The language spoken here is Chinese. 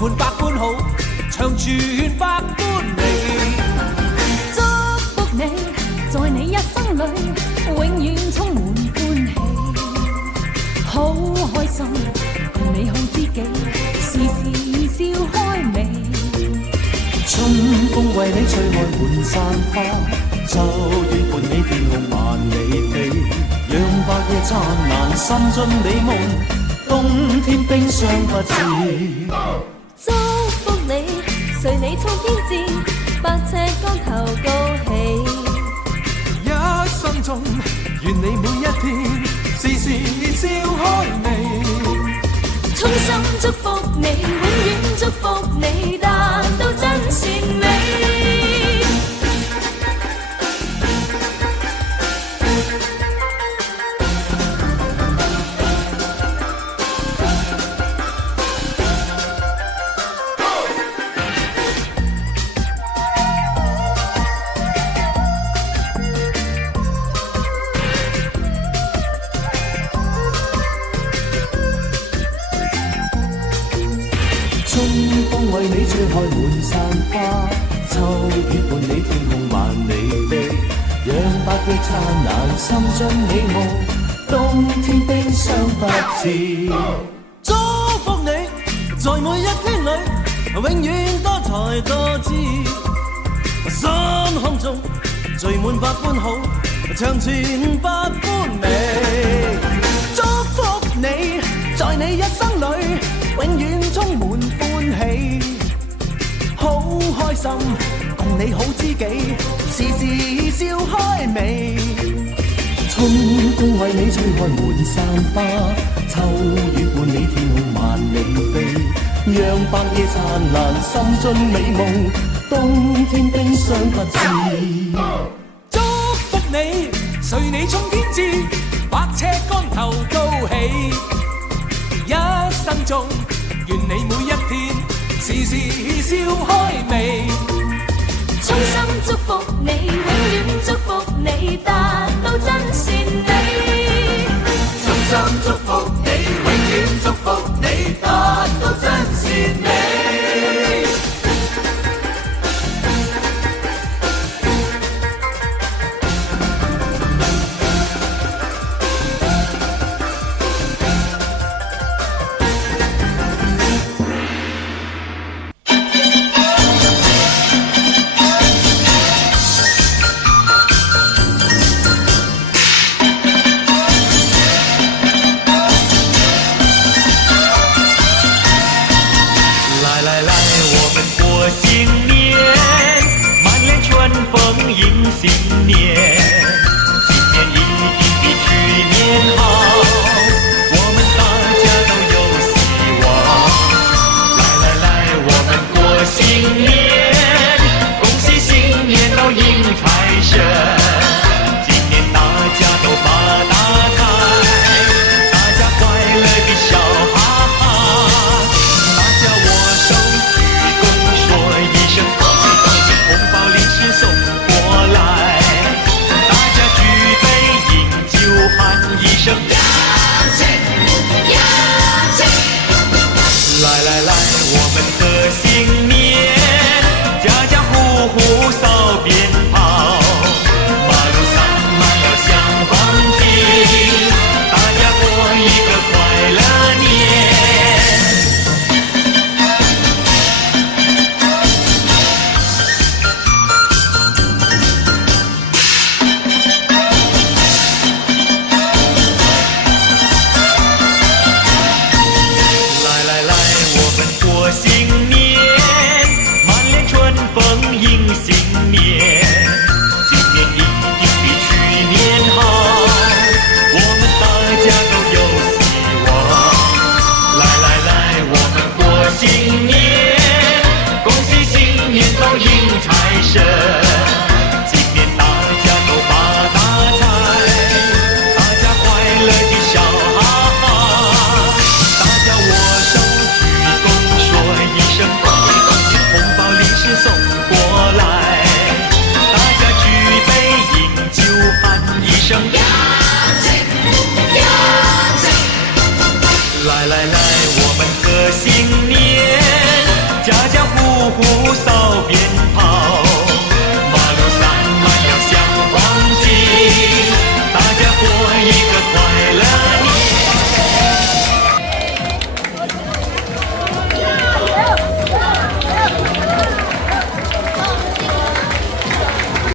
換百般好，長存百般美。祝福你，在你一生裏，永遠充滿歡喜，好開心，共你好知己，時時笑開眉。春風為你吹開滿山花，秋月伴你天空萬里飛，讓白夜燦爛，心中美夢，冬天冰霜不至。祝福你，隨你衝天志，百尺竿頭高起。一生中，願你每一天，時時笑開眉。衷心祝福你，永遠祝福你，達到真善美。春風為你吹開滿山花，秋月伴你天空萬里飛，讓白夜燦爛，心中美夢，冬天冰霜不至。祝福你，在每一天裏，永遠多才多姿，心胸中聚滿百般好，長存百般美。祝福你，在你一生裏，永遠充滿歡喜，好開心，共你好知己，時時笑開眉。春風為你吹開滿山花，秋月伴你天空萬里飛，讓白夜燦爛，心中美夢，冬天冰霜不至。祝福你，隨你衝天志，百尺竿頭高起。一生中，願你每一天，時時笑開眉。衷心祝福你，永遠祝福你，達